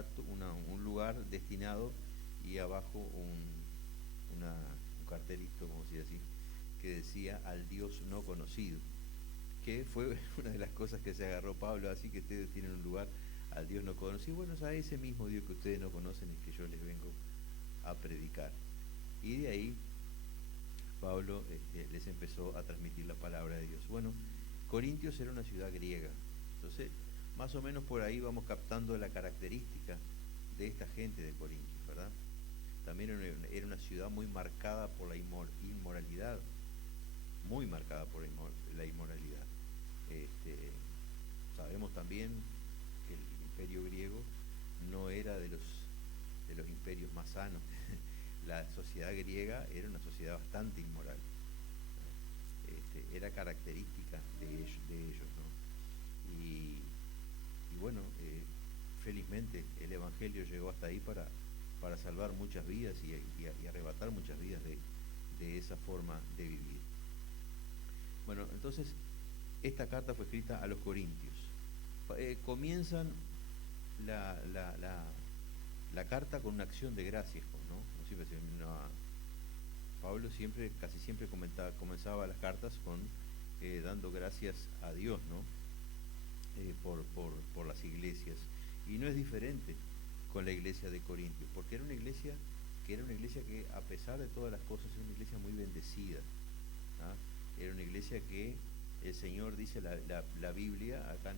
está un lugar destinado y abajo un cartelito, como decir así, que decía al Dios no conocido, que fue una de las cosas que se agarró Pablo, así que ustedes tienen un lugar al Dios no conocido. Bueno, es a ese mismo Dios que ustedes no conocen es que yo les vengo a predicar. Y de ahí Pablo les empezó a transmitir la palabra de Dios. Bueno, Corintios era una ciudad griega, entonces más o menos por ahí vamos captando la característica de esta gente de Corintios, ¿verdad? También era una ciudad muy marcada por la inmoralidad, muy marcada por la inmoralidad. Este, Sabemos también que el imperio griego no era de los imperios más sanos. La sociedad griega era una sociedad bastante inmoral. Era característica de ellos, ¿no? Y bueno, felizmente el Evangelio llegó hasta ahí para salvar muchas vidas y arrebatar muchas vidas de esa forma de vivir. Bueno, entonces esta carta fue escrita a los Corintios. Comienzan la, la, la, la carta con una acción de gracias, ¿no? Como siempre Pablo casi siempre comenzaba las cartas con dando gracias a Dios, ¿no? Por las iglesias. Y no es diferente con la iglesia de Corintios, porque era una iglesia que a pesar de todas las cosas era una iglesia muy bendecida. ¿Ah? Era una iglesia que el Señor dice la Biblia acá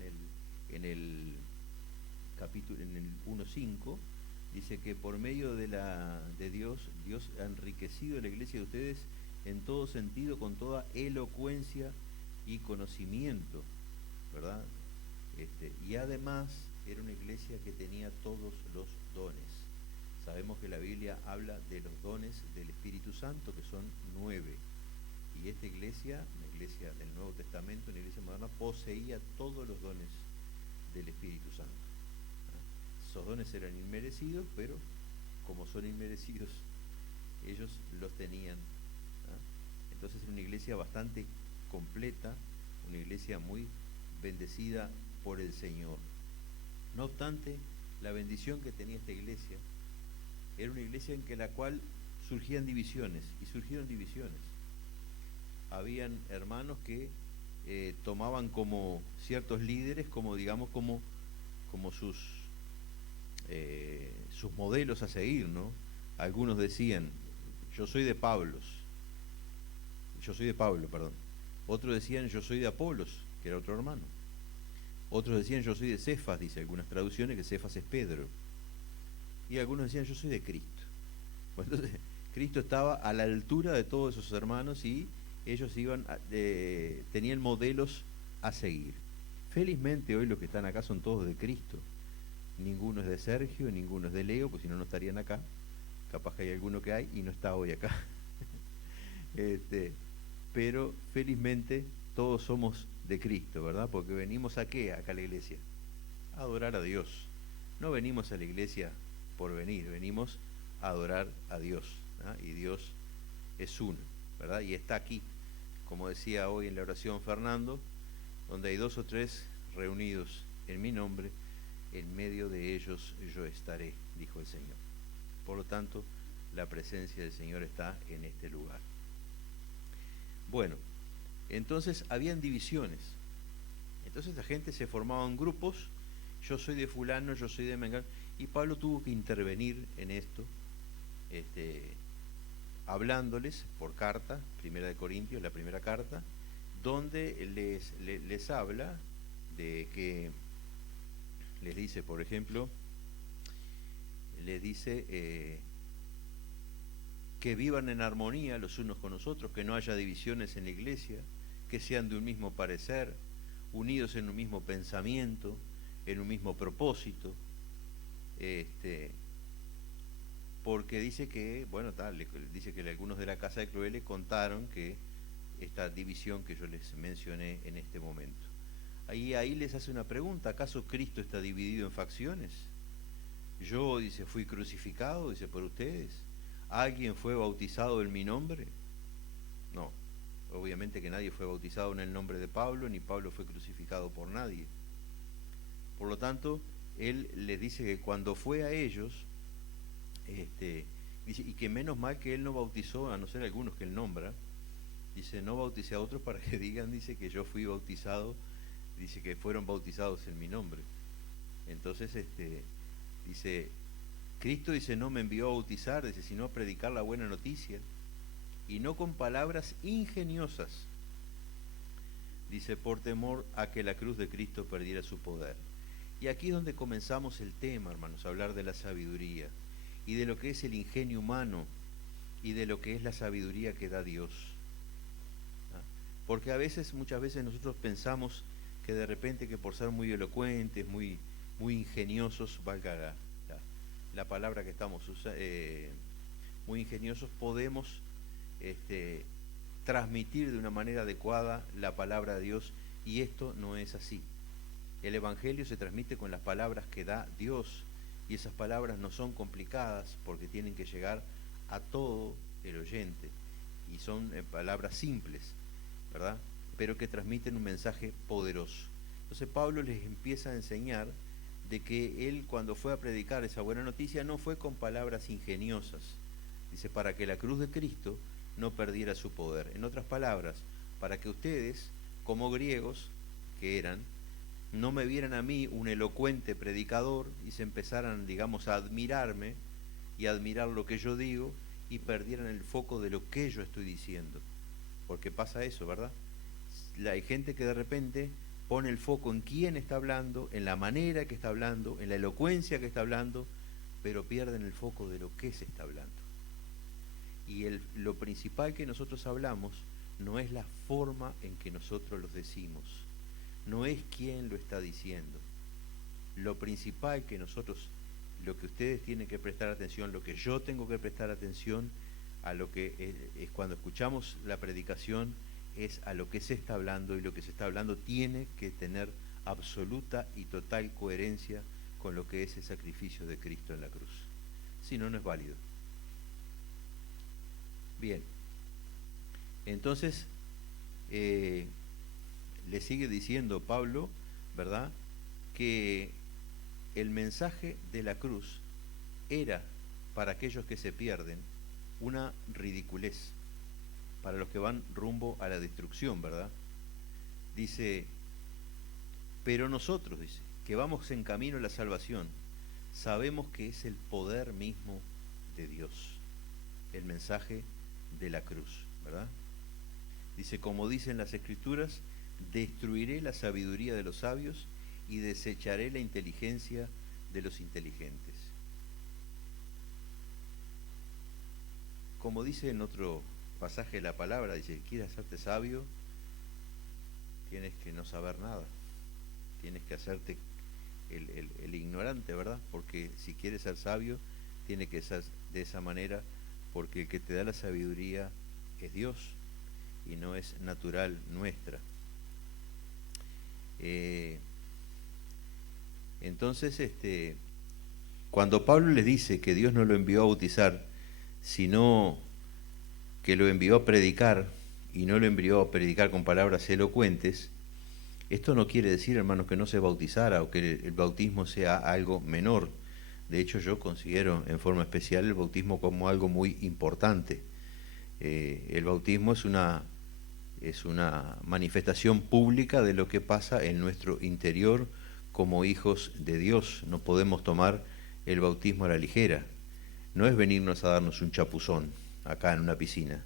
en el capítulo, en el 1:5, dice que por medio de Dios ha enriquecido la iglesia de ustedes en todo sentido, con toda elocuencia y conocimiento, ¿verdad? Y además era una iglesia que tenía todos los dones. Sabemos que la Biblia habla de los dones del Espíritu Santo, que son 9. Y esta iglesia, una iglesia del Nuevo Testamento, una iglesia moderna, poseía todos los dones del Espíritu Santo. Esos dones eran inmerecidos, pero como son inmerecidos, ellos los tenían. Entonces era una iglesia bastante completa, una iglesia muy bendecida por el Señor. No obstante, la bendición que tenía esta iglesia era una iglesia en la cual surgían divisiones, y surgieron divisiones. Habían hermanos que tomaban como ciertos líderes, como digamos, como sus modelos a seguir, ¿no? Algunos decían, yo soy de Pablo, perdón. Otros decían, yo soy de Apolos, que era otro hermano. Otros decían, yo soy de Cefas, dice algunas traducciones, que Cefas es Pedro. Y algunos decían, yo soy de Cristo. Bueno, entonces, Cristo estaba a la altura de todos esos hermanos y ellos tenían modelos a seguir. Felizmente hoy los que están acá son todos de Cristo. Ninguno es de Sergio, ninguno es de Leo, pues si no, no estarían acá. Capaz que hay alguno que hay y no está hoy acá. Pero felizmente todos somos de Cristo, ¿verdad? Porque venimos ¿a qué? Acá a la iglesia. A adorar a Dios. No venimos a la iglesia por venir, venimos a adorar a Dios. ¿Ah? Y Dios es uno, ¿verdad? Y está aquí, como decía hoy en la oración Fernando, donde hay 2 o 3 reunidos en mi nombre, en medio de ellos yo estaré, dijo el Señor. Por lo tanto, la presencia del Señor está en este lugar. Bueno, entonces habían divisiones. Entonces la gente se formaba en grupos, yo soy de fulano, yo soy de mengano, y Pablo tuvo que intervenir en esto, hablándoles por carta, Primera de Corintios, la primera carta, donde les habla de que, les dice, por ejemplo, les dice que vivan en armonía los unos con los otros, que no haya divisiones en la iglesia, que sean de un mismo parecer, unidos en un mismo pensamiento, en un mismo propósito, porque dice que, bueno, dice que algunos de la casa de Cloé le contaron que esta división que yo les mencioné en este momento. Ahí les hace una pregunta, ¿acaso Cristo está dividido en facciones? Yo, dice, fui crucificado, dice, por ustedes. ¿Alguien fue bautizado en mi nombre? No, obviamente que nadie fue bautizado en el nombre de Pablo, ni Pablo fue crucificado por nadie. Por lo tanto, él les dice que cuando fue a ellos, dice, y que menos mal que él no bautizó, a no ser algunos que él nombra, dice, no bauticé a otros para que digan, dice, que yo fui bautizado, dice que fueron bautizados en mi nombre. Entonces, dice, Cristo, dice, no me envió a bautizar, dice, sino a predicar la buena noticia, y no con palabras ingeniosas, dice, por temor a que la cruz de Cristo perdiera su poder. Y aquí es donde comenzamos el tema, hermanos, a hablar de la sabiduría, y de lo que es el ingenio humano, y de lo que es la sabiduría que da Dios. Porque muchas veces nosotros pensamos que de repente que por ser muy elocuentes, muy ingeniosos, valga la palabra que estamos usando, muy ingeniosos, podemos transmitir de una manera adecuada la palabra de Dios, y esto no es así. El Evangelio se transmite con las palabras que da Dios, y esas palabras no son complicadas porque tienen que llegar a todo el oyente, y son palabras simples, ¿verdad? Pero que transmiten un mensaje poderoso. Entonces Pablo les empieza a enseñar de que él, cuando fue a predicar esa buena noticia, no fue con palabras ingeniosas. Dice, para que la cruz de Cristo no perdiera su poder. En otras palabras, para que ustedes, como griegos que eran, no me vieran a mí un elocuente predicador y se empezaran, digamos, a admirarme y a admirar lo que yo digo y perdieran el foco de lo que yo estoy diciendo. Porque pasa eso, ¿verdad? Hay gente que de repente pone el foco en quién está hablando, en la manera que está hablando, en la elocuencia que está hablando, pero pierden el foco de lo que se está hablando. Y lo principal que nosotros hablamos no es la forma en que nosotros los decimos, no es quién lo está diciendo. Lo principal que nosotros, lo que ustedes tienen que prestar atención, lo que yo tengo que prestar atención a lo que es cuando escuchamos la predicación, es a lo que se está hablando, y lo que se está hablando tiene que tener absoluta y total coherencia con lo que es el sacrificio de Cristo en la cruz. Si no, no es válido. Bien, entonces le sigue diciendo Pablo, ¿verdad?, que el mensaje de la cruz era para aquellos que se pierden una ridiculez, para los que van rumbo a la destrucción, ¿verdad? Dice, pero nosotros, dice, que vamos en camino a la salvación, sabemos que es el poder mismo de Dios, el mensaje de la cruz, ¿verdad? Dice, como dicen las Escrituras, destruiré la sabiduría de los sabios y desecharé la inteligencia de los inteligentes. Como dice en otro pasaje de la palabra, dice, quieres hacerte sabio, tienes que no saber nada, tienes que hacerte el ignorante, ¿verdad? Porque si quieres ser sabio, tiene que ser de esa manera, porque el que te da la sabiduría es Dios y no es natural nuestra. Entonces, cuando Pablo les dice que Dios no lo envió a bautizar, sino que lo envió a predicar, y no lo envió a predicar con palabras elocuentes, esto no quiere decir, hermanos, que no se bautizara o que el bautismo sea algo menor. De hecho, yo considero en forma especial el bautismo como algo muy importante. El bautismo es una manifestación pública de lo que pasa en nuestro interior como hijos de Dios. No podemos tomar el bautismo a la ligera. No es venirnos a darnos un chapuzón acá en una piscina.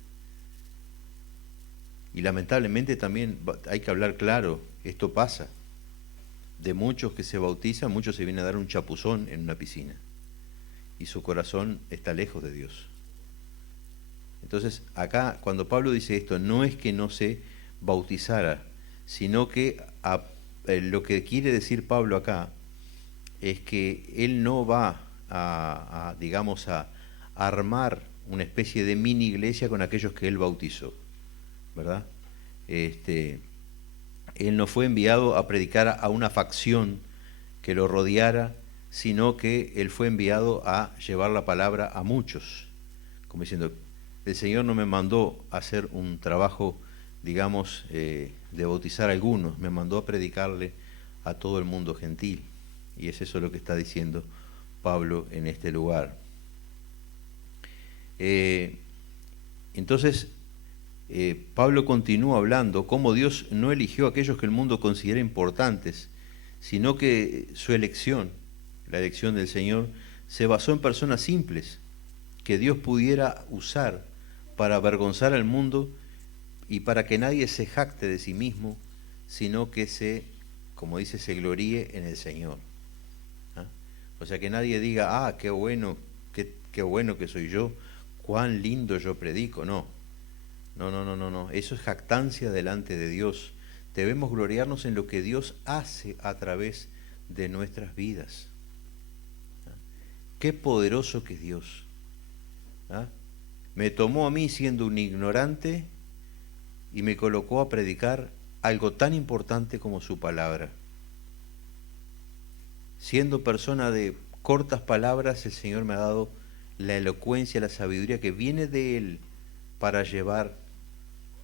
Y lamentablemente también hay que hablar claro, esto pasa. De muchos que se bautizan, muchos se vienen a dar un chapuzón en una piscina. Y su corazón está lejos de Dios. Entonces, acá, cuando Pablo dice esto, no es que no se bautizara, sino que lo que quiere decir Pablo acá es que él no va digamos, a armar una especie de mini iglesia con aquellos que él bautizó, ¿verdad? Él no fue enviado a predicar a una facción que lo rodeara, sino que él fue enviado a llevar la palabra a muchos, como diciendo, el Señor no me mandó a hacer un trabajo, digamos, de bautizar a algunos, me mandó a predicarle a todo el mundo gentil. Y es eso lo que está diciendo Pablo en este lugar. Entonces, Pablo continúa hablando cómo Dios no eligió a aquellos que el mundo considera importantes, sino que su elección, la elección del Señor, se basó en personas simples que Dios pudiera usar para avergonzar al mundo y para que nadie se jacte de sí mismo, sino que como dice, se gloríe en el Señor. ¿Ah? O sea, que nadie diga, qué bueno, qué bueno que soy yo, cuán lindo yo predico. No, no. Eso es jactancia delante de Dios. Debemos gloriarnos en lo que Dios hace a través de nuestras vidas. ¿Ah? Qué poderoso que es Dios. ¿Ah? Me tomó a mí siendo un ignorante y me colocó a predicar algo tan importante como su palabra. Siendo persona de cortas palabras, el Señor me ha dado la elocuencia, la sabiduría que viene de Él para llevar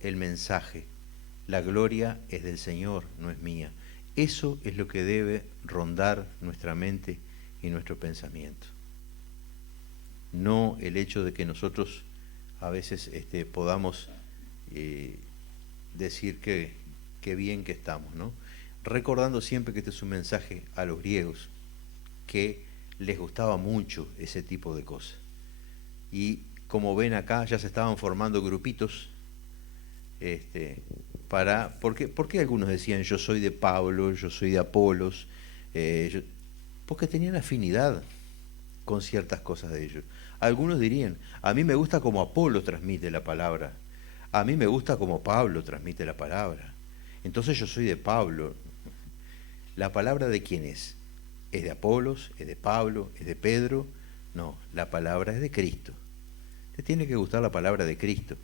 el mensaje. La gloria es del Señor, no es mía. Eso es lo que debe rondar nuestra mente y nuestro pensamiento. No el hecho de que nosotros a veces podamos decir que bien que estamos, ¿no? Recordando siempre que este es un mensaje a los griegos, que les gustaba mucho ese tipo de cosas. Y como ven acá, ya se estaban formando grupitos, ¿por qué algunos decían yo soy de Pablo, yo soy de Apolos? Porque tenían afinidad con ciertas cosas de ellos. Algunos dirían, a mí me gusta como Apolo transmite la palabra, a mí me gusta como Pablo transmite la palabra, entonces yo soy de Pablo. ¿La palabra de quién es? ¿Es de Apolos? ¿Es de Pablo? ¿Es de Pedro? No, la palabra es de Cristo. Te tiene que gustar la palabra de Cristo.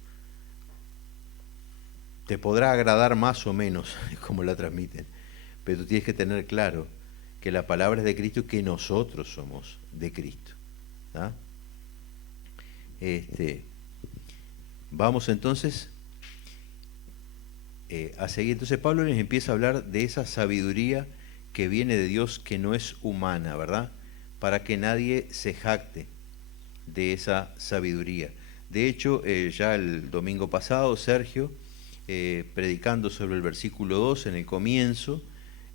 Te podrá agradar más o menos como la transmiten, pero tú tienes que tener claro que la palabra es de Cristo y que nosotros somos de Cristo. ¿Ah? Vamos entonces a seguir. Entonces Pablo les empieza a hablar de esa sabiduría que viene de Dios, que no es humana, ¿verdad? Para que nadie se jacte de esa sabiduría. De hecho, ya el domingo pasado, Sergio, predicando sobre el versículo 2 en el comienzo,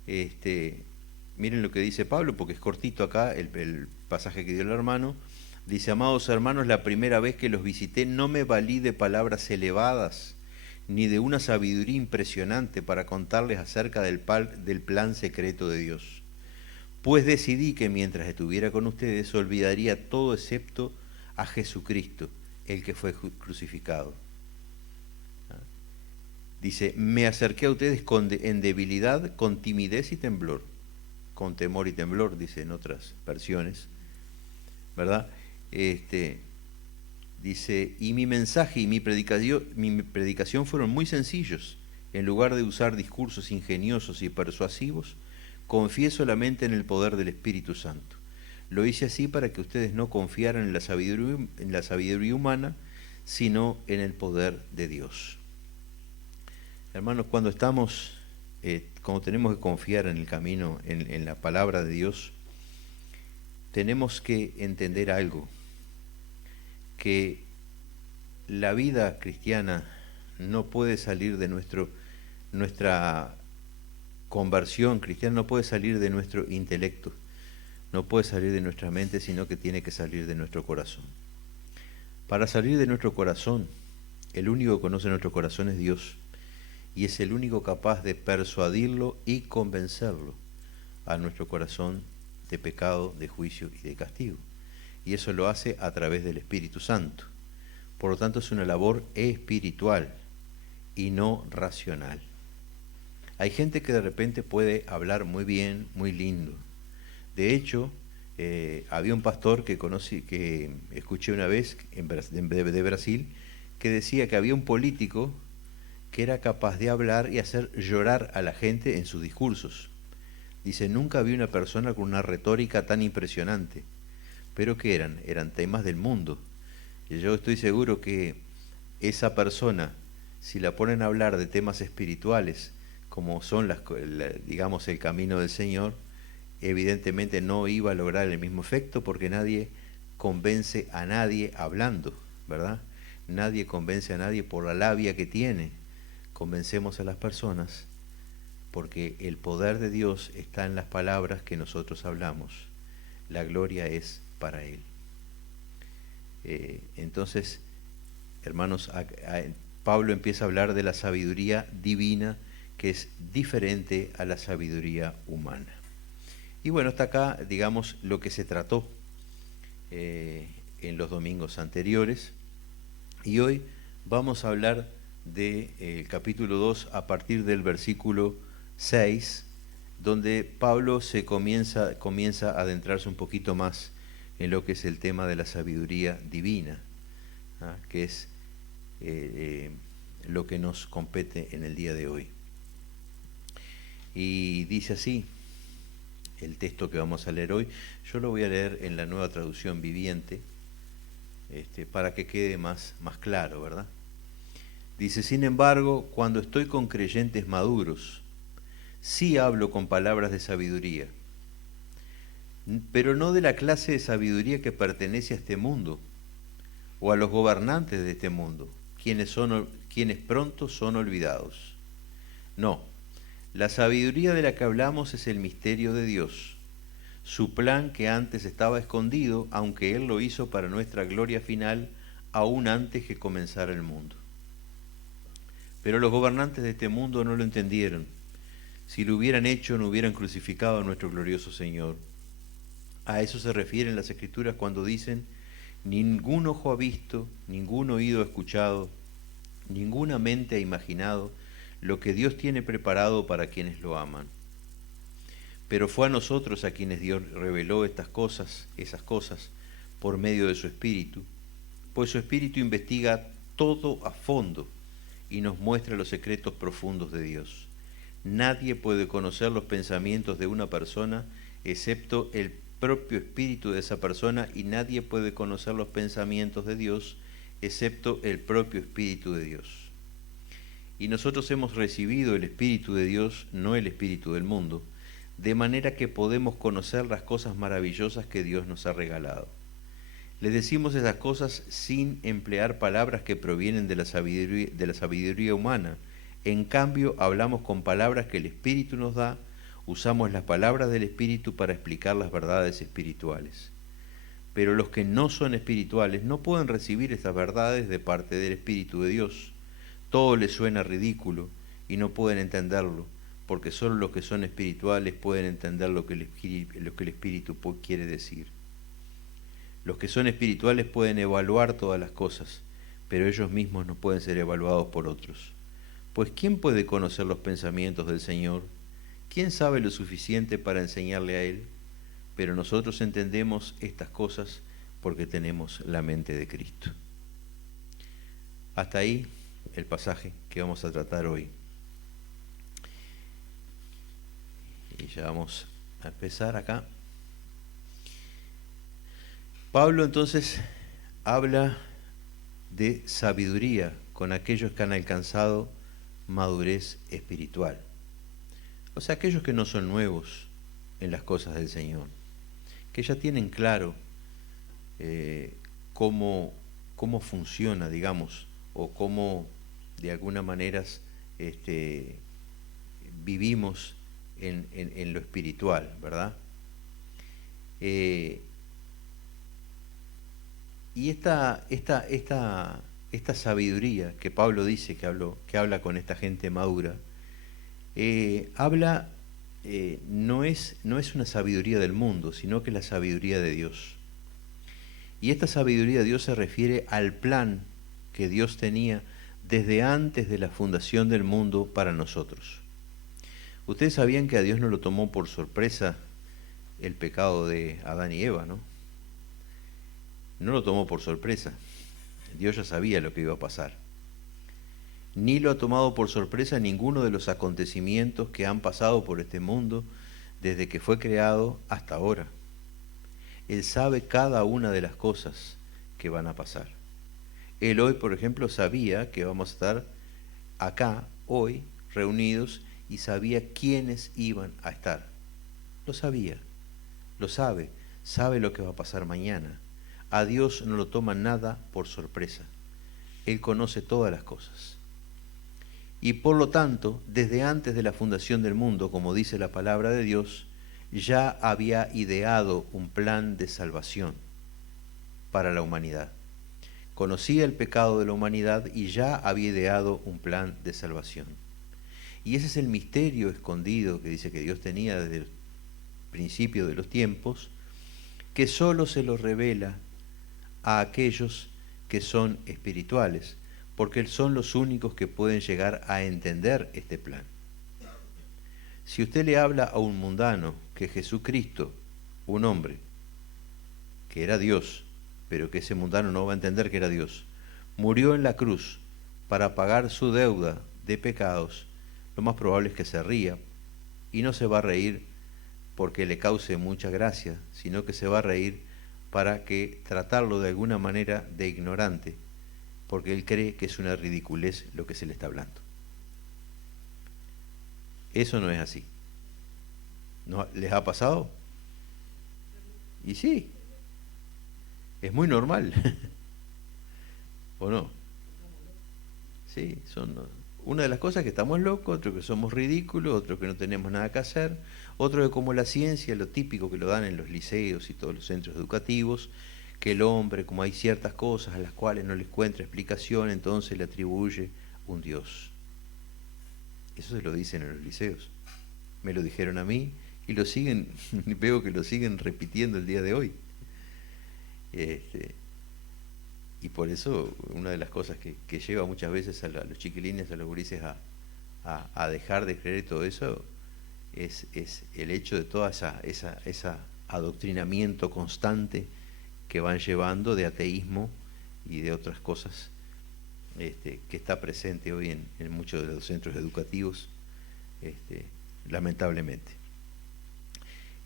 miren lo que dice Pablo, porque es cortito acá el pasaje que dio el hermano. Dice, amados hermanos, la primera vez que los visité no me valí de palabras elevadas, ni de una sabiduría impresionante para contarles acerca del plan secreto de Dios. Pues decidí que mientras estuviera con ustedes olvidaría todo excepto a Jesucristo, el que fue crucificado. Dice, me acerqué a ustedes en debilidad, con timidez y temblor, con temor y temblor, dice en otras versiones, ¿verdad? Dice, y mi mensaje y mi predicación fueron muy sencillos. En lugar de usar discursos ingeniosos y persuasivos, confié solamente en el poder del Espíritu Santo. Lo hice así para que ustedes no confiaran en la sabiduría humana, sino en el poder de Dios. Hermanos, cuando tenemos que confiar en el camino, en la palabra de Dios, tenemos que entender algo, que la vida cristiana no puede salir de nuestra conversión cristiana, no puede salir de nuestro intelecto, no puede salir de nuestra mente, sino que tiene que salir de nuestro corazón. Para salir de nuestro corazón, el único que conoce nuestro corazón es Dios, y es el único capaz de persuadirlo y convencerlo a nuestro corazón de pecado, de juicio y de castigo. Y eso lo hace a través del Espíritu Santo. Por lo tanto, es una labor espiritual y no racional. Hay gente que de repente puede hablar muy bien, muy lindo. De hecho, había un pastor que escuché una vez de Brasil, que decía que había un político que era capaz de hablar y hacer llorar a la gente en sus discursos. Dice, nunca vi una persona con una retórica tan impresionante. ¿Pero qué eran? Eran temas del mundo. Y yo estoy seguro que esa persona, si la ponen a hablar de temas espirituales, como son digamos el camino del Señor, evidentemente no iba a lograr el mismo efecto porque nadie convence a nadie hablando, ¿verdad? Nadie convence a nadie por la labia que tiene. Convencemos a las personas porque el poder de Dios está en las palabras que nosotros hablamos. La gloria es para Él. Entonces, hermanos, Pablo empieza a hablar de la sabiduría divina que es diferente a la sabiduría humana. Y bueno, hasta acá, digamos, lo que se trató en los domingos anteriores. Y hoy vamos a hablar del capítulo 2 a partir del versículo 6, donde Pablo se comienza a adentrarse un poquito más en lo que es el tema de la sabiduría divina, que es lo que nos compete en el día de hoy. Y dice así el texto que vamos a leer hoy. Yo lo voy a leer en la Nueva Traducción Viviente, para que quede más claro, ¿verdad? Dice: sin embargo, cuando estoy con creyentes maduros, sí hablo con palabras de sabiduría, pero no de la clase de sabiduría que pertenece a este mundo, o a los gobernantes de este mundo, quienes pronto son olvidados. No, la sabiduría de la que hablamos es el misterio de Dios, su plan que antes estaba escondido, aunque Él lo hizo para nuestra gloria final, aún antes que comenzara el mundo. Pero los gobernantes de este mundo no lo entendieron. Si lo hubieran hecho, no hubieran crucificado a nuestro glorioso Señor. A eso se refieren las Escrituras cuando dicen: ningún ojo ha visto, ningún oído ha escuchado, ninguna mente ha imaginado lo que Dios tiene preparado para quienes lo aman. Pero fue a nosotros a quienes Dios reveló esas cosas, por medio de su Espíritu, pues su Espíritu investiga todo a fondo y nos muestra los secretos profundos de Dios. Nadie puede conocer los pensamientos de una persona excepto el propio espíritu de esa persona, y nadie puede conocer los pensamientos de Dios excepto el propio Espíritu de Dios. Y nosotros hemos recibido el Espíritu de Dios, no el espíritu del mundo, de manera que podemos conocer las cosas maravillosas que Dios nos ha regalado. Les decimos esas cosas sin emplear palabras que provienen de la sabiduría humana. En cambio, hablamos con palabras que el Espíritu nos da. Usamos las palabras del Espíritu para explicar las verdades espirituales. Pero los que no son espirituales no pueden recibir estas verdades de parte del Espíritu de Dios. Todo les suena ridículo y no pueden entenderlo, porque solo los que son espirituales pueden entender lo que el Espíritu quiere decir. Los que son espirituales pueden evaluar todas las cosas, pero ellos mismos no pueden ser evaluados por otros. Pues ¿quién puede conocer los pensamientos del Señor? ¿Quién sabe lo suficiente para enseñarle a Él? Pero nosotros entendemos estas cosas porque tenemos la mente de Cristo. Hasta ahí el pasaje que vamos a tratar hoy. Y ya vamos a empezar acá. Pablo entonces habla de sabiduría con aquellos que han alcanzado madurez espiritual. O sea, aquellos que no son nuevos en las cosas del Señor, que ya tienen claro cómo funciona, digamos, o cómo de alguna manera vivimos en lo espiritual, ¿verdad? Y esta sabiduría que Pablo dice que habla con esta gente madura, no es una sabiduría del mundo, sino que es la sabiduría de Dios. Y esta sabiduría de Dios se refiere al plan que Dios tenía desde antes de la fundación del mundo para nosotros. Ustedes sabían que a Dios no lo tomó por sorpresa el pecado de Adán y Eva, ¿no? No lo tomó por sorpresa. Dios ya sabía lo que iba a pasar. Ni lo ha tomado por sorpresa ninguno de los acontecimientos que han pasado por este mundo desde que fue creado hasta ahora. Él sabe cada una de las cosas que van a pasar. Él hoy, por ejemplo, sabía que vamos a estar acá hoy reunidos y sabía quiénes iban a estar. Lo sabía. lo sabe, sabe lo que va a pasar mañana. A Dios no lo toma nada por sorpresa. Él conoce todas las cosas. Y por lo tanto, desde antes de la fundación del mundo, como dice la palabra de Dios, ya había ideado un plan de salvación para la humanidad. Conocía el pecado de la humanidad y ya había ideado un plan de salvación. Y ese es el misterio escondido que dice que Dios tenía desde el principio de los tiempos, que solo se lo revela a aquellos que son espirituales, porque son los únicos que pueden llegar a entender este plan. Si usted le habla a un mundano que Jesucristo, un hombre, que era Dios, pero que ese mundano no va a entender que era Dios, murió en la cruz para pagar su deuda de pecados, lo más probable es que se ría, y no se va a reír porque le cause mucha gracia, sino que se va a reír para que tratarlo de alguna manera de ignorante, porque él cree que es una ridiculez lo que se le está hablando. Eso no es así. ¿No les ha pasado? Y sí, es muy normal. ¿O no? Sí, son una de las cosas que estamos locos, otro que somos ridículos, otro que no tenemos nada que hacer, otro que como la ciencia, lo típico que lo dan en los liceos y todos los centros educativos, que el hombre, como hay ciertas cosas a las cuales no le encuentra explicación, entonces le atribuye un Dios. Eso se lo dicen en los liceos. Me lo dijeron a mí y lo siguen, veo que lo siguen repitiendo el día de hoy. Y por eso una de las cosas que lleva muchas veces a los chiquilines, a los gurises a dejar de creer todo eso es el hecho de toda esa adoctrinamiento constante que van llevando de ateísmo y de otras cosas que está presente hoy en muchos de los centros educativos, lamentablemente.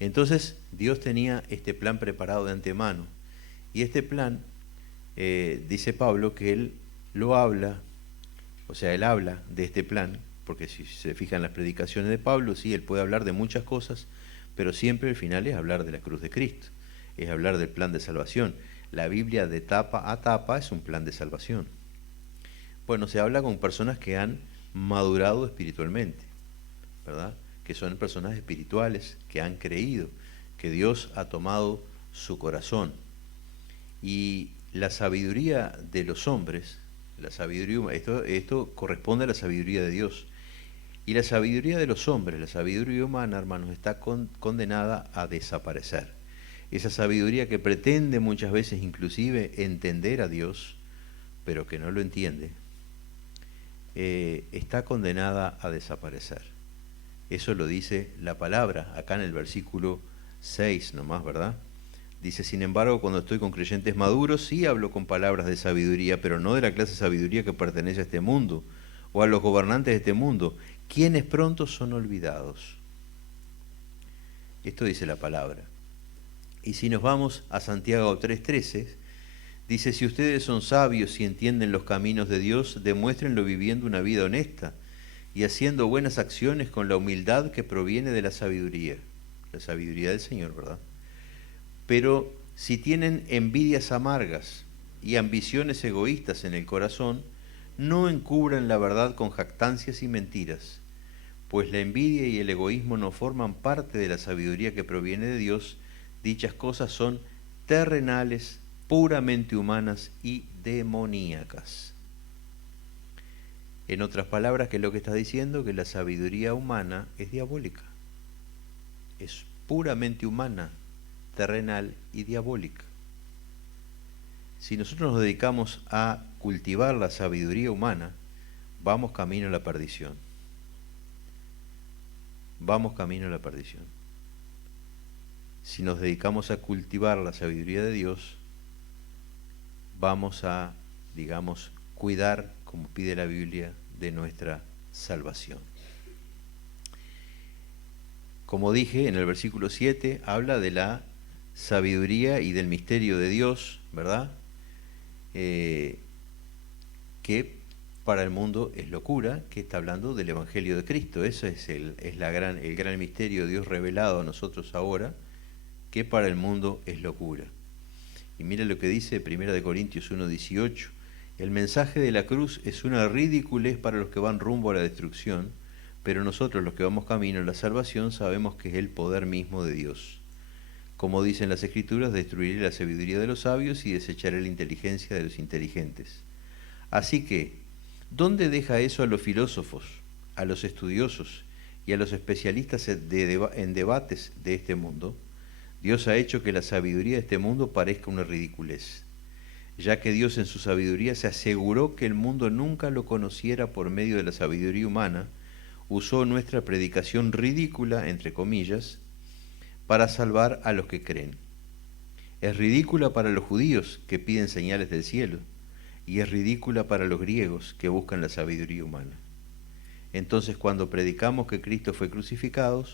Entonces Dios tenía este plan preparado de antemano, y este plan dice Pablo que él lo habla, o sea, él habla de este plan, porque si se fijan en las predicaciones de Pablo, sí, él puede hablar de muchas cosas, pero siempre el final es hablar de la cruz de Cristo, es hablar del plan de salvación. La Biblia de tapa a tapa es un plan de salvación. Bueno, se habla con personas que han madurado espiritualmente, ¿verdad? Que son personas espirituales, que han creído, que Dios ha tomado su corazón. Y la sabiduría de los hombres, la sabiduría, esto corresponde a la sabiduría de Dios. Y la sabiduría de los hombres, la sabiduría humana, hermanos, está condenada a desaparecer. Esa sabiduría que pretende muchas veces inclusive entender a Dios, pero que no lo entiende, está condenada a desaparecer. Eso lo dice la palabra, acá en el versículo 6 nomás, ¿verdad? Dice, sin embargo, cuando estoy con creyentes maduros, sí hablo con palabras de sabiduría, pero no de la clase de sabiduría que pertenece a este mundo, o a los gobernantes de este mundo, quienes pronto son olvidados. Esto dice la palabra. Y si nos vamos a Santiago 3:13, dice, si ustedes son sabios y entienden los caminos de Dios, demuéstrenlo viviendo una vida honesta y haciendo buenas acciones con la humildad que proviene de la sabiduría del Señor, ¿verdad? Pero si tienen envidias amargas y ambiciones egoístas en el corazón, no encubran la verdad con jactancias y mentiras, pues la envidia y el egoísmo no forman parte de la sabiduría que proviene de Dios. Dichas cosas son terrenales, puramente humanas y demoníacas. En otras palabras, ¿qué es lo que está diciendo? Que la sabiduría humana es diabólica. Es puramente humana, terrenal y diabólica. Si nosotros nos dedicamos a cultivar la sabiduría humana, vamos camino a la perdición. Vamos camino a la perdición. Si nos dedicamos a cultivar la sabiduría de Dios, vamos a, digamos, cuidar, como pide la Biblia, de nuestra salvación. Como dije, en el versículo 7 habla de la sabiduría y del misterio de Dios, ¿verdad? Que para el mundo es locura, que está hablando del Evangelio de Cristo. Ese es el gran misterio de Dios revelado a nosotros ahora, que para el mundo es locura. Y mira lo que dice 1 Corintios 1:18. El mensaje de la cruz es una ridiculez para los que van rumbo a la destrucción, pero nosotros los que vamos camino a la salvación sabemos que es el poder mismo de Dios. Como dicen las Escrituras, destruiré la sabiduría de los sabios y desecharé la inteligencia de los inteligentes. Así que, ¿dónde deja eso a los filósofos, a los estudiosos y a los especialistas en debates de este mundo? Dios ha hecho que la sabiduría de este mundo parezca una ridiculez, ya que Dios en su sabiduría se aseguró que el mundo nunca lo conociera por medio de la sabiduría humana, usó nuestra predicación ridícula, entre comillas, para salvar a los que creen. Es ridícula para los judíos que piden señales del cielo, y es ridícula para los griegos que buscan la sabiduría humana. Entonces, cuando predicamos que Cristo fue crucificado,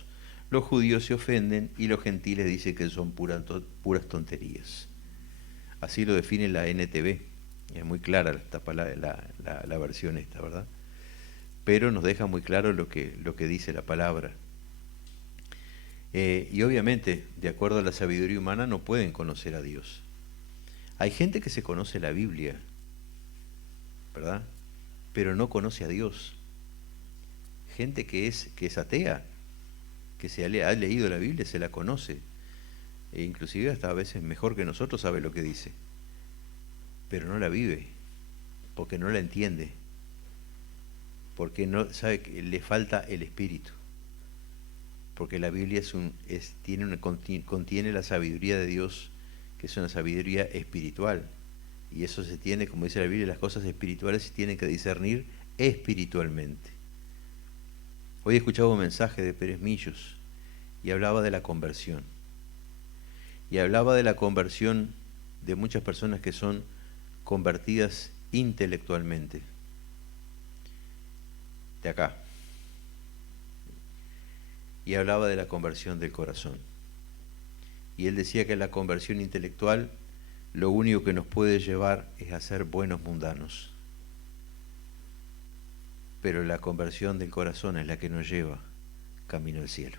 los judíos se ofenden y los gentiles dicen que son puras tonterías. Así lo define la NTV. Es muy clara la versión esta, ¿verdad? Pero nos deja muy claro lo que dice la palabra. Y obviamente, de acuerdo a la sabiduría humana, no pueden conocer a Dios. Hay gente que se conoce la Biblia, ¿verdad? Pero no conoce a Dios. Gente que es atea, que ha leído la Biblia, se la conoce, e inclusive hasta a veces mejor que nosotros sabe lo que dice, pero no la vive, porque no la entiende, porque no sabe que le falta el Espíritu, porque la Biblia contiene la sabiduría de Dios, que es una sabiduría espiritual, y eso se tiene, como dice la Biblia, las cosas espirituales se tienen que discernir espiritualmente. Hoy he escuchado un mensaje de Pérez Millos y hablaba de la conversión. Y hablaba de la conversión de muchas personas que son convertidas intelectualmente. De acá. Y hablaba de la conversión del corazón. Y él decía que la conversión intelectual lo único que nos puede llevar es a ser buenos mundanos. Pero la conversión del corazón es la que nos lleva camino al cielo.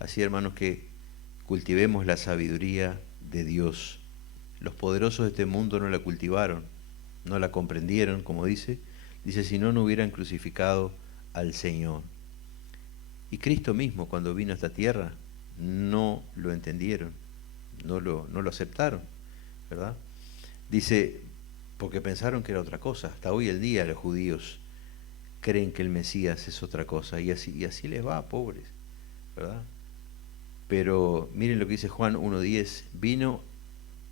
Así, hermanos, que cultivemos la sabiduría de Dios. Los poderosos de este mundo no la cultivaron, no la comprendieron, como dice, si no, no hubieran crucificado al Señor. Y Cristo mismo, cuando vino a esta tierra, no lo entendieron, no lo aceptaron, ¿verdad? Dice, porque pensaron que era otra cosa. Hasta hoy el día los judíos creen que el Mesías es otra cosa, y así les va, pobres, ¿verdad? Pero miren lo que dice Juan 1:10, vino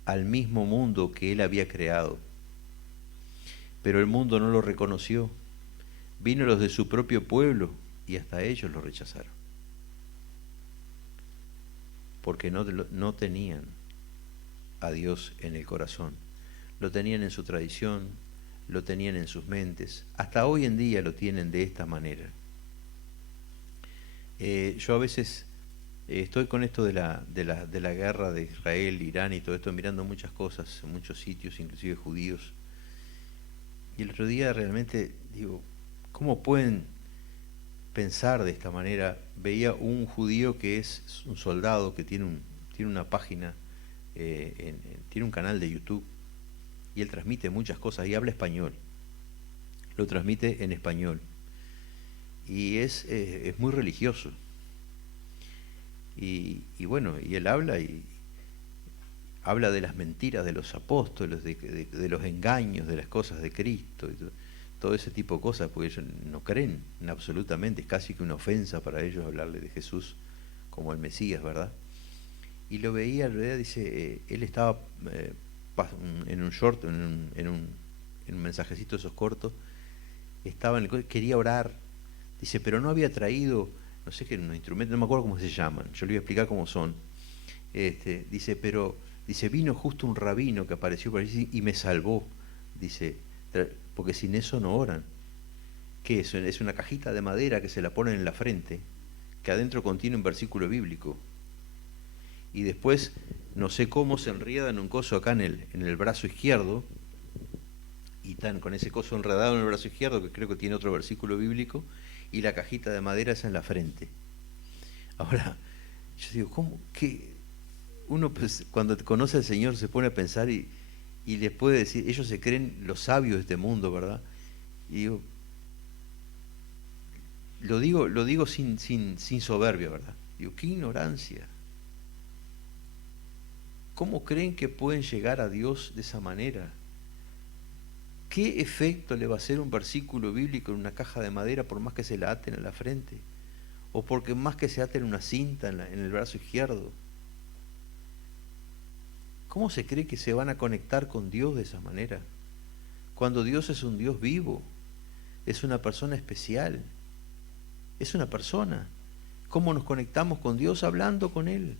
al mismo mundo que él había creado, pero el mundo no lo reconoció. Vino los de su propio pueblo y hasta ellos lo rechazaron, porque no tenían a Dios en el corazón. Lo tenían en su tradición, lo tenían en sus mentes. Hasta hoy en día lo tienen de esta manera. Yo a veces estoy con esto de la guerra de Israel, Irán y todo esto, mirando muchas cosas, en muchos sitios, inclusive judíos. Y el otro día realmente digo, ¿cómo pueden pensar de esta manera? Veía un judío que es un soldado que tiene una página, tiene un canal de YouTube, y él transmite muchas cosas y habla español. Lo transmite en español. Y es muy religioso. Y bueno, y él habla de las mentiras de los apóstoles, de los engaños, de las cosas de Cristo, y todo ese tipo de cosas, porque ellos no creen absolutamente, es casi que una ofensa para ellos hablarle de Jesús como el Mesías, ¿verdad? Y lo veía, dice, él estaba en un short, en un mensajecito esos cortos, quería orar, dice, pero no había traído, no sé qué, unos instrumentos, no me acuerdo cómo se llaman, yo le voy a explicar cómo son. Dice, vino justo un rabino que apareció por ahí y me salvó, dice, porque sin eso no oran. ¿Qué es? Es una cajita de madera que se la ponen en la frente, que adentro contiene un versículo bíblico. Y después, no sé cómo, se enredan un coso acá en el brazo izquierdo, y están con ese coso enredado en el brazo izquierdo, que creo que tiene otro versículo bíblico, y la cajita de madera es en la frente. Ahora, Yo digo, ¿cómo? ¿Qué? Uno pues, cuando conoce al Señor se pone a pensar y les puede decir, ellos se creen los sabios de este mundo, ¿verdad? Y digo, lo digo sin soberbia, ¿verdad? Digo, qué ignorancia. ¿Cómo creen que pueden llegar a Dios de esa manera? ¿Qué efecto le va a hacer un versículo bíblico en una caja de madera por más que se la aten a la frente? O porque más que se aten una cinta en el brazo izquierdo. ¿Cómo se cree que se van a conectar con Dios de esa manera? Cuando Dios es un Dios vivo, es una persona especial, es una persona. ¿Cómo nos conectamos con Dios? Hablando con Él,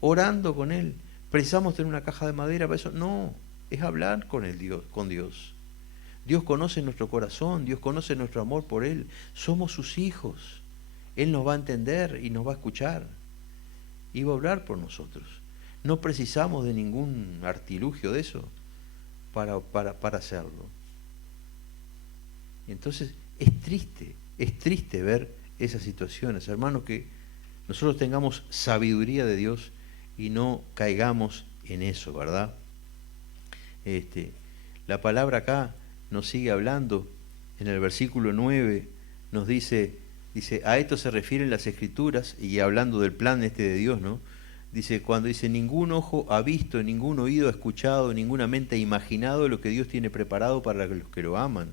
orando con Él. ¿Precisamos tener una caja de madera para eso? No, es hablar con Dios, con Dios. Dios conoce nuestro corazón, Dios conoce nuestro amor por Él. Somos sus hijos. Él nos va a entender y nos va a escuchar. Y va a hablar por nosotros. No precisamos de ningún artilugio de eso para hacerlo. Entonces es triste ver esas situaciones, hermanos, que nosotros tengamos sabiduría de Dios y no caigamos en eso, ¿verdad? La palabra acá nos sigue hablando, en el versículo 9 nos dice, a esto se refieren las Escrituras, y hablando del plan de Dios, ¿no? Dice, cuando dice, ningún ojo ha visto, ningún oído ha escuchado, ninguna mente ha imaginado lo que Dios tiene preparado para los que lo aman.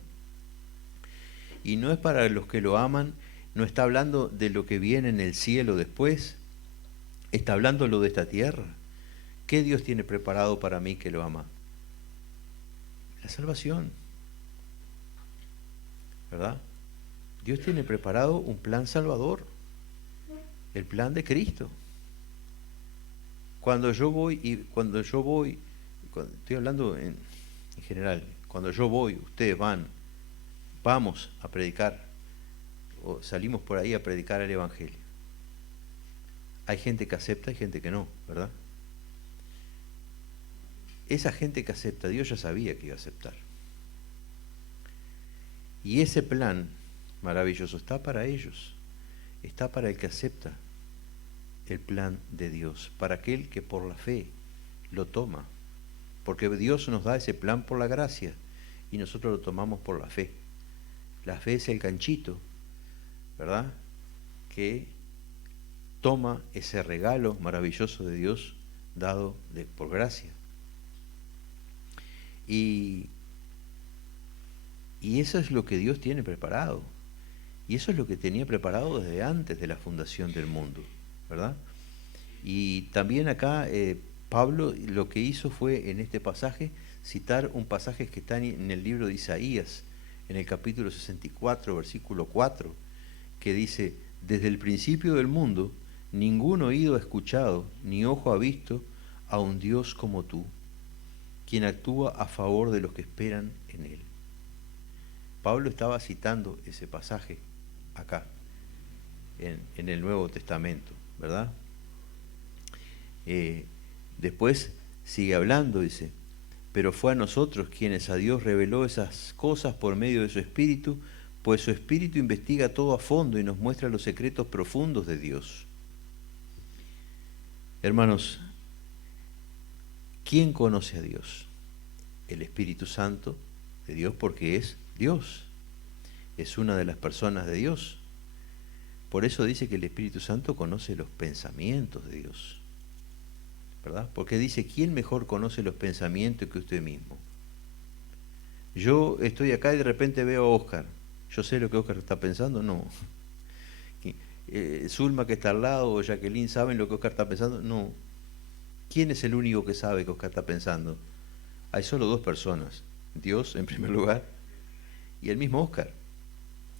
Y no es para los que lo aman, no está hablando de lo que viene en el cielo después, está hablando lo de esta tierra. ¿Qué Dios tiene preparado para mí que lo ama? La salvación, ¿verdad? Dios tiene preparado un plan salvador, el plan de Cristo. Cuando yo voy, estoy hablando en general, cuando yo voy, ustedes vamos a predicar, o salimos por ahí a predicar el Evangelio. Hay gente que acepta, hay gente que no, ¿verdad? Esa gente que acepta, Dios ya sabía que iba a aceptar. Y ese plan maravilloso está para ellos, está para el que acepta el plan de Dios, para aquel que por la fe lo toma, porque Dios nos da ese plan por la gracia y nosotros lo tomamos por la fe. La fe es el ganchito, ¿verdad?, que toma ese regalo maravilloso de Dios dado por gracia. Y eso es lo que Dios tiene preparado. Y eso es lo que tenía preparado desde antes de la fundación del mundo, ¿verdad? Y también acá Pablo lo que hizo fue en este pasaje citar un pasaje que está en el libro de Isaías, en el capítulo 64, versículo 4, que dice, desde el principio del mundo, ningún oído ha escuchado, ni ojo ha visto a un Dios como tú, quien actúa a favor de los que esperan en Él. Pablo estaba citando ese pasaje acá, en el Nuevo Testamento, ¿verdad? Después sigue hablando, dice, pero fue a nosotros quienes a Dios reveló esas cosas por medio de su Espíritu, pues su Espíritu investiga todo a fondo y nos muestra los secretos profundos de Dios. Hermanos, ¿quién conoce a Dios? El Espíritu Santo de Dios, porque es Dios, es una de las personas de Dios. Por eso dice que el Espíritu Santo conoce los pensamientos de Dios, ¿verdad? Porque dice, ¿quién mejor conoce los pensamientos que usted mismo? Yo estoy acá y de repente veo a Oscar. ¿Yo sé lo que Oscar está pensando? No. Zulma, que está al lado, o Jacqueline, ¿saben lo que Oscar está pensando? No. ¿Quién es el único que sabe que Oscar está pensando? Hay solo dos personas, Dios en primer lugar y el mismo Oscar.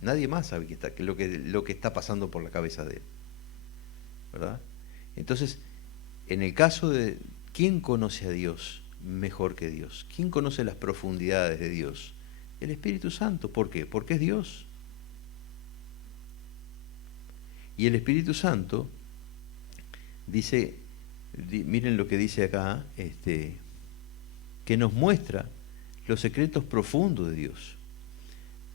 Nadie más sabe lo que está pasando por la cabeza de él, ¿verdad? Entonces, en el caso de ¿quién conoce a Dios mejor que Dios? ¿Quién conoce las profundidades de Dios? El Espíritu Santo. ¿Por qué? Porque es Dios. Y el Espíritu Santo dice, miren lo que dice acá, que nos muestra los secretos profundos de Dios.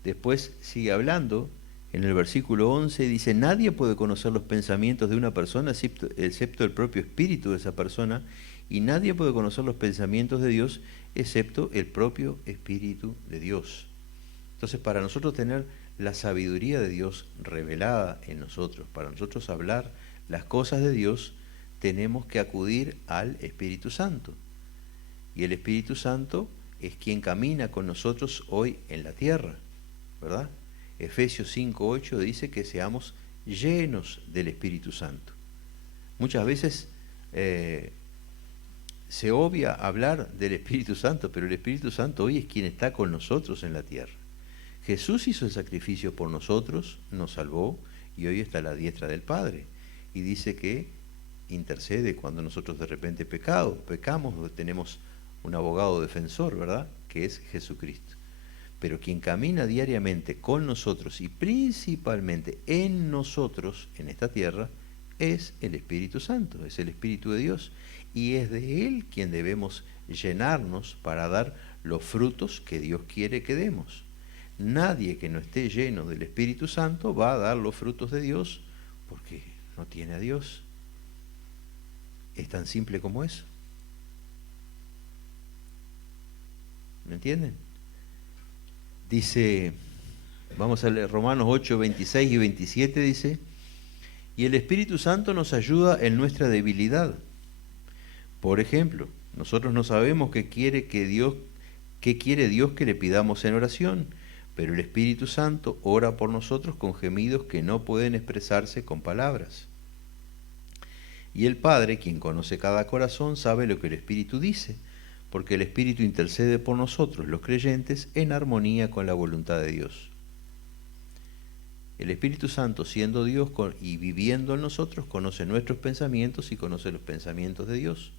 Después sigue hablando En el versículo 11 dice, nadie puede conocer los pensamientos de una persona excepto el propio espíritu de esa persona, y nadie puede conocer los pensamientos de Dios excepto el propio espíritu de Dios. Entonces, para nosotros tener la sabiduría de Dios revelada en nosotros, para nosotros hablar las cosas de Dios, tenemos que acudir al Espíritu Santo. Y el Espíritu Santo es quien camina con nosotros hoy en la tierra, ¿verdad? Efesios 5:8 dice que seamos llenos del Espíritu Santo. Muchas veces se obvia hablar del Espíritu Santo, pero el Espíritu Santo hoy es quien está con nosotros en la tierra. Jesús hizo el sacrificio por nosotros, nos salvó y hoy está a la diestra del Padre. Y dice que intercede cuando nosotros de repente pecamos, tenemos un abogado defensor, ¿verdad? Que es Jesucristo. Pero quien camina diariamente con nosotros y principalmente en nosotros, en esta tierra, es el Espíritu Santo, es el Espíritu de Dios. Y es de Él quien debemos llenarnos para dar los frutos que Dios quiere que demos. Nadie que no esté lleno del Espíritu Santo va a dar los frutos de Dios porque no tiene a Dios. Es tan simple como eso. ¿Me entienden? Dice, vamos a leer Romanos 8, 26 y 27, dice, y el Espíritu Santo nos ayuda en nuestra debilidad. Por ejemplo, nosotros no sabemos qué quiere Dios que le pidamos en oración, pero el Espíritu Santo ora por nosotros con gemidos que no pueden expresarse con palabras. Y el Padre, quien conoce cada corazón, sabe lo que el Espíritu dice, porque el Espíritu intercede por nosotros, los creyentes, en armonía con la voluntad de Dios. El Espíritu Santo, siendo Dios y viviendo en nosotros, conoce nuestros pensamientos y conoce los pensamientos de Dios.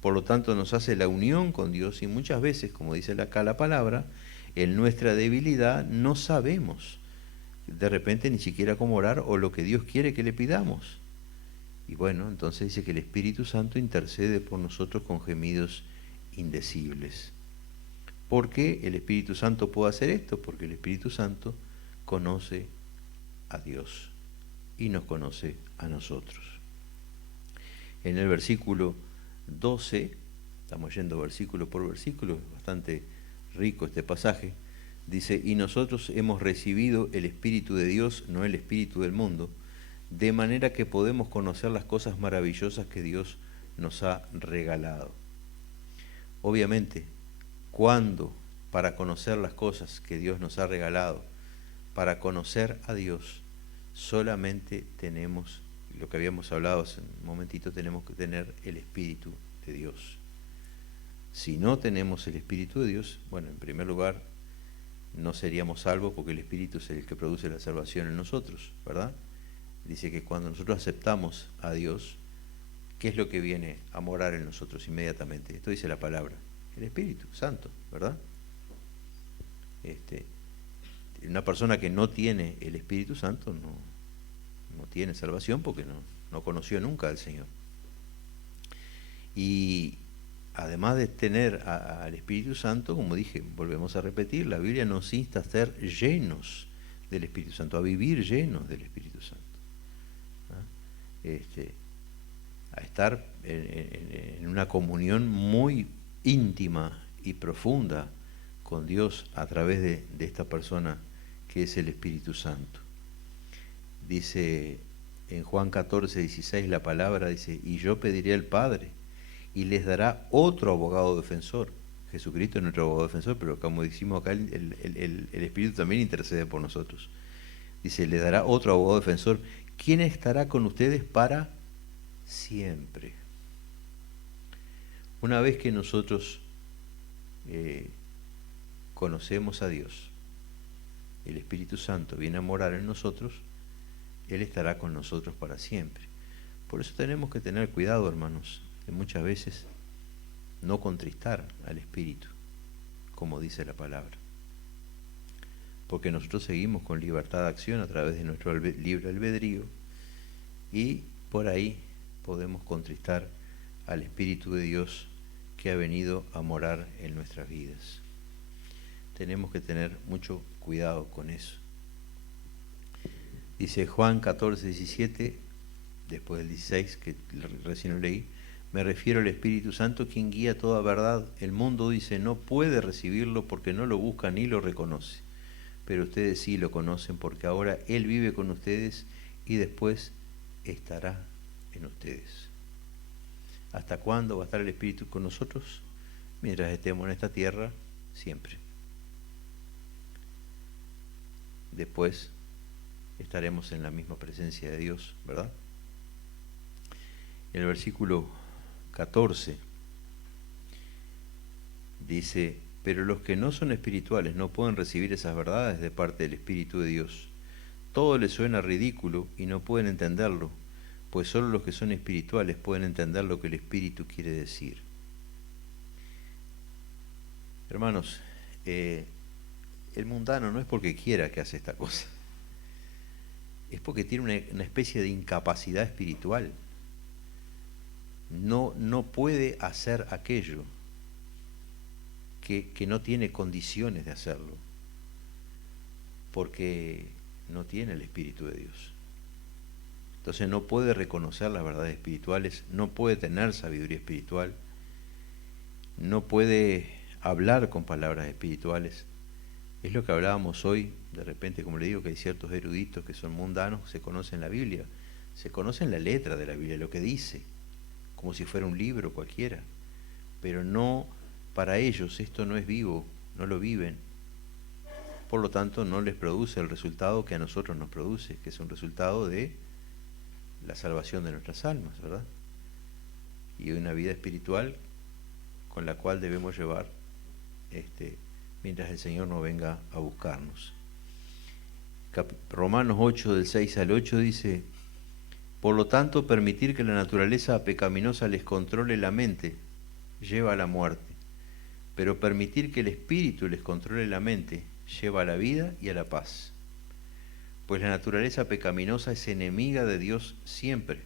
Por lo tanto, nos hace la unión con Dios y muchas veces, como dice acá la palabra, en nuestra debilidad no sabemos de repente ni siquiera cómo orar o lo que Dios quiere que le pidamos. Y bueno, entonces dice que el Espíritu Santo intercede por nosotros con gemidos indecibles. ¿Por qué el Espíritu Santo puede hacer esto? Porque el Espíritu Santo conoce a Dios y nos conoce a nosotros. En el versículo 12, estamos yendo versículo por versículo, es bastante rico este pasaje, dice, y nosotros hemos recibido el Espíritu de Dios, no el Espíritu del mundo, de manera que podemos conocer las cosas maravillosas que Dios nos ha regalado. Obviamente, cuando para conocer las cosas que Dios nos ha regalado, para conocer a Dios, solamente tenemos, lo que habíamos hablado hace un momentito, tenemos que tener el Espíritu de Dios. Si no tenemos el Espíritu de Dios, bueno, en primer lugar, no seríamos salvos porque el Espíritu es el que produce la salvación en nosotros, ¿verdad? Dice que cuando nosotros aceptamos a Dios, ¿qué es lo que viene a morar en nosotros inmediatamente? Esto dice la palabra, el Espíritu Santo, ¿verdad? Una persona que no tiene el Espíritu Santo no tiene salvación porque no conoció nunca al Señor. Y además de tener al Espíritu Santo, como dije, volvemos a repetir, la Biblia nos insta a ser llenos del Espíritu Santo, a vivir llenos del Espíritu Santo. A estar en una comunión muy íntima y profunda con Dios a través de esta persona que es el Espíritu Santo. Dice en Juan 14, 16 la palabra, dice, y yo pediré al Padre y les dará otro abogado defensor. Jesucristo es nuestro abogado defensor, pero como decimos acá, el Espíritu también intercede por nosotros. Dice, le dará otro abogado defensor, quien estará con ustedes para siempre. Una vez que nosotros conocemos a Dios, el Espíritu Santo viene a morar en nosotros, Él estará con nosotros para siempre. Por eso tenemos que tener cuidado, hermanos, de muchas veces no contristar al Espíritu, como dice la palabra. Porque nosotros seguimos con libertad de acción a través de nuestro libre albedrío y por ahí podemos contristar al Espíritu de Dios que ha venido a morar en nuestras vidas. Tenemos que tener mucho cuidado con eso. Dice Juan 14, 17, después del 16, que recién lo leí, me refiero al Espíritu Santo, quien guía toda verdad. El mundo, dice, no puede recibirlo porque no lo busca ni lo reconoce. Pero ustedes sí lo conocen porque ahora Él vive con ustedes y después estará en ustedes. ¿Hasta cuándo va a estar el Espíritu con nosotros? Mientras estemos en esta tierra, siempre. Después estaremos en la misma presencia de Dios, ¿verdad? En el versículo 14 dice, pero los que no son espirituales no pueden recibir esas verdades de parte del Espíritu de Dios. Todo les suena ridículo y no pueden entenderlo, pues solo los que son espirituales pueden entender lo que el Espíritu quiere decir. Hermanos, el mundano no es porque quiera que hace esta cosa, es porque tiene una especie de incapacidad espiritual. No puede hacer aquello que no tiene condiciones de hacerlo, porque no tiene el Espíritu de Dios. Entonces no puede reconocer las verdades espirituales, no puede tener sabiduría espiritual, no puede hablar con palabras espirituales. Es lo que hablábamos hoy, de repente, como le digo, que hay ciertos eruditos que son mundanos, se conocen la Biblia, se conocen la letra de la Biblia, lo que dice, como si fuera un libro cualquiera, pero no, para ellos esto no es vivo, no lo viven, por lo tanto no les produce el resultado que a nosotros nos produce, que es un resultado de la salvación de nuestras almas, ¿verdad? Y una vida espiritual con la cual debemos llevar mientras el Señor no venga a buscarnos. Romanos 8, del 6 al 8 dice, por lo tanto, permitir que la naturaleza pecaminosa les controle la mente lleva a la muerte, pero permitir que el espíritu les controle la mente lleva a la vida y a la paz. Pues la naturaleza pecaminosa es enemiga de Dios siempre.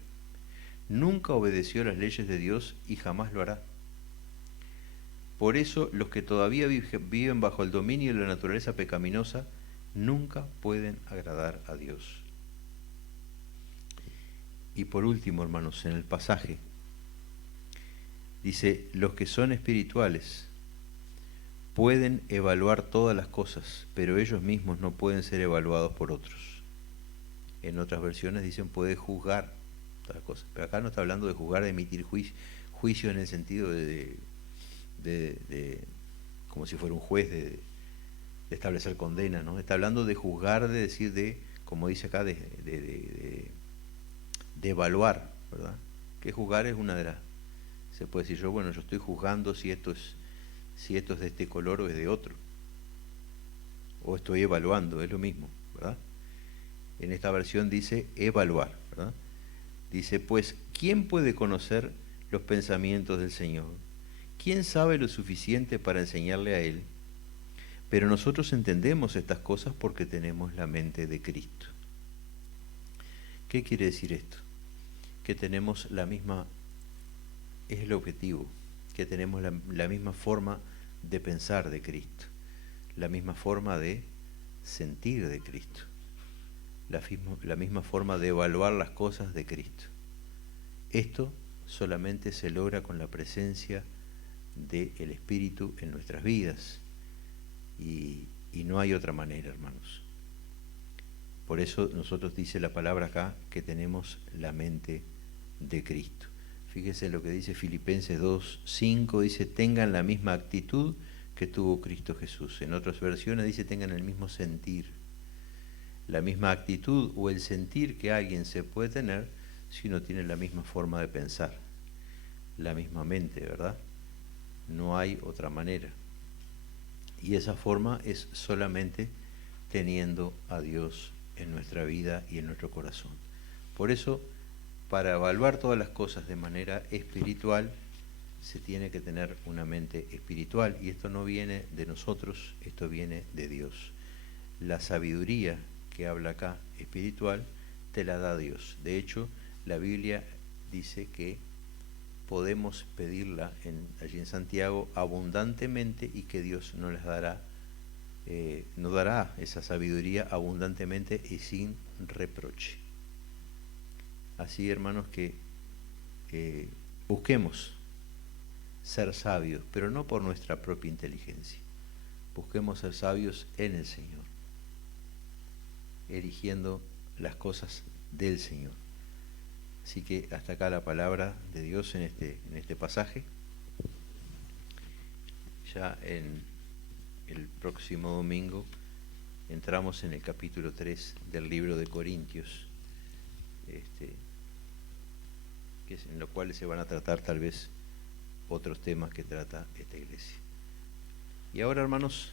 Nunca obedeció las leyes de Dios y jamás lo hará. Por eso los que todavía viven bajo el dominio de la naturaleza pecaminosa nunca pueden agradar a Dios. Y por último, hermanos, en el pasaje dice, los que son espirituales pueden evaluar todas las cosas, pero ellos mismos no pueden ser evaluados por otros. En otras versiones dicen puede juzgar todas las cosas, pero acá no está hablando de juzgar, de emitir juicio en el sentido de como si fuera un juez de establecer condena, ¿no? Está hablando de juzgar, de decir, como dice acá, de evaluar, ¿verdad? Que juzgar es una de las, se puede decir yo estoy juzgando si esto es de este color o es de otro, o estoy evaluando, es lo mismo, ¿verdad? En esta versión dice evaluar, ¿verdad? Dice, pues, ¿quién puede conocer los pensamientos del Señor? ¿Quién sabe lo suficiente para enseñarle a Él? Pero nosotros entendemos estas cosas porque tenemos la mente de Cristo. ¿Qué quiere decir esto? Que tenemos la misma, es el objetivo, que tenemos la misma forma de pensar de Cristo, la misma forma de sentir de Cristo, la misma forma de evaluar las cosas de Cristo. Esto solamente se logra con la presencia del Espíritu en nuestras vidas y no hay otra manera, hermanos. Por eso nosotros dice la palabra acá que tenemos la mente de Cristo. Fíjese lo que dice Filipenses 2:5, dice tengan la misma actitud que tuvo Cristo Jesús. En otras versiones dice tengan el mismo sentir. La misma actitud o el sentir que alguien se puede tener si uno tiene la misma forma de pensar, la misma mente, ¿verdad? No hay otra manera. Y esa forma es solamente teniendo a Dios en nuestra vida y en nuestro corazón. Por eso, para evaluar todas las cosas de manera espiritual, se tiene que tener una mente espiritual. Y esto no viene de nosotros, esto viene de Dios. La sabiduría que habla acá, espiritual, te la da Dios. De hecho, la Biblia dice que podemos pedirla allí en Santiago abundantemente y que Dios nos dará esa sabiduría abundantemente y sin reproche. Así, hermanos, que busquemos ser sabios, pero no por nuestra propia inteligencia. Busquemos ser sabios en el Señor, eligiendo las cosas del Señor. Así que hasta acá la palabra de Dios en este pasaje. Ya en el próximo domingo entramos en el capítulo 3 del libro de Corintios, en los cuales se van a tratar tal vez otros temas que trata esta iglesia. Y ahora, hermanos,